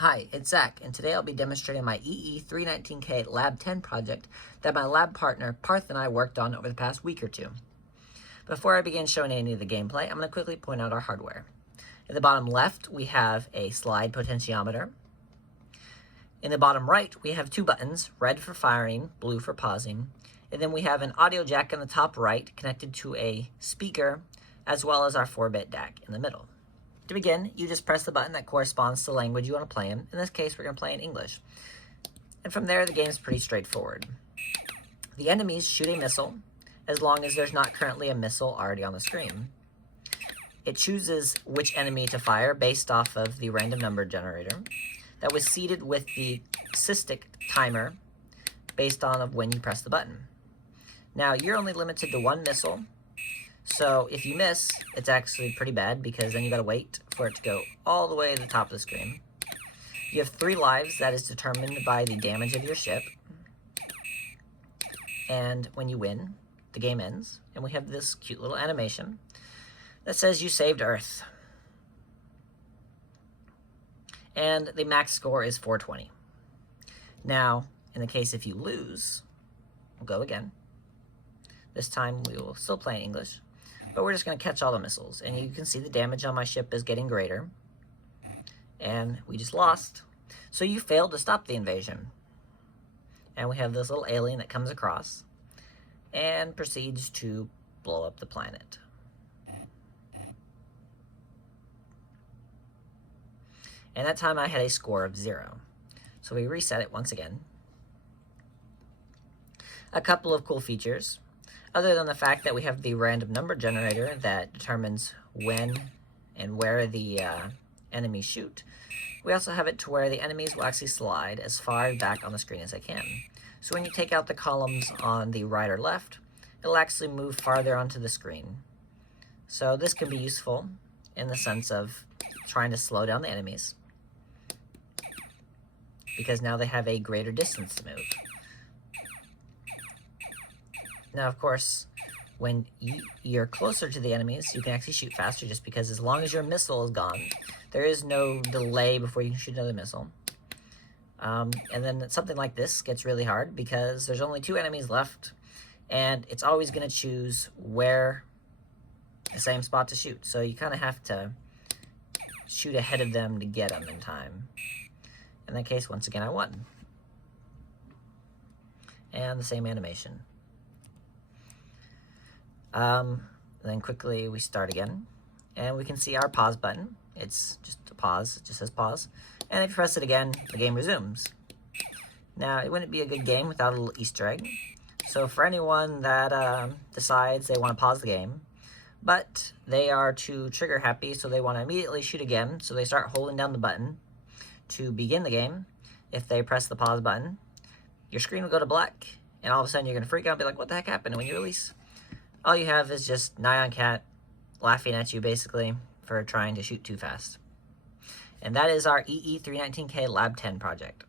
Hi, it's Zach, and today I'll be demonstrating my EE319K Lab 10 project that my lab partner Parth and I worked on over the past week or two. Before I begin showing any of the gameplay, I'm going to quickly point out our hardware. In the bottom left, we have a slide potentiometer. In the bottom right, we have two buttons, red for firing, blue for pausing, and then we have an audio jack in the top right connected to a speaker, as well as our 4-bit DAC in the middle. To begin, you just press the button that corresponds to the language you want to play in. In this case, we're going to play in English. And from there, the game's pretty straightforward. The enemies shoot a missile, as long as there's not currently a missile already on the screen. It chooses which enemy to fire based off of the random number generator that was seeded with the SysTick timer based on of when you press the button. Now, you're only limited to one missile, so if you miss, it's actually pretty bad because then you gotta wait for it to go all the way to the top of the screen. You have 3 lives that is determined by the damage of your ship. And when you win, the game ends, and we have this cute little animation that says you saved Earth. And the max score is 420. Now, in the case if you lose, we'll go again. This time we will still play in English, but we're just going to catch all the missiles. And you can see the damage on my ship is getting greater. And we just lost. So you failed to stop the invasion. And we have this little alien that comes across and proceeds to blow up the planet. And that time I had a score of 0. So we reset it once again. A couple of cool features. Other than the fact that we have the random number generator that determines when and where the enemies shoot, we also have it to where the enemies will actually slide as far back on the screen as they can. So when you take out the columns on the right or left, it'll actually move farther onto the screen. So this can be useful in the sense of trying to slow down the enemies, because now they have a greater distance to move. Now, of course, when you're closer to the enemies, you can actually shoot faster just because as long as your missile is gone, there is no delay before you can shoot another missile. And then something like this gets really hard because there's only 2 enemies left, and it's always going to choose where the same spot to shoot. So you kind of have to shoot ahead of them to get them in time. In that case, once again, I won. And the same animation. Then quickly we start again, and we can see our pause button. It's just a pause, it just says pause. And if you press it again, the game resumes. Now, it wouldn't be a good game without a little Easter egg. So for anyone that decides they want to pause the game, but they are too trigger happy, so they want to immediately shoot again, so they start holding down the button to begin the game. If they press the pause button, your screen will go to black, and all of a sudden you're going to freak out and be like, what the heck happened? And when you release, all you have is just Nyan Cat laughing at you, basically, for trying to shoot too fast. And that is our EE319K Lab 10 project.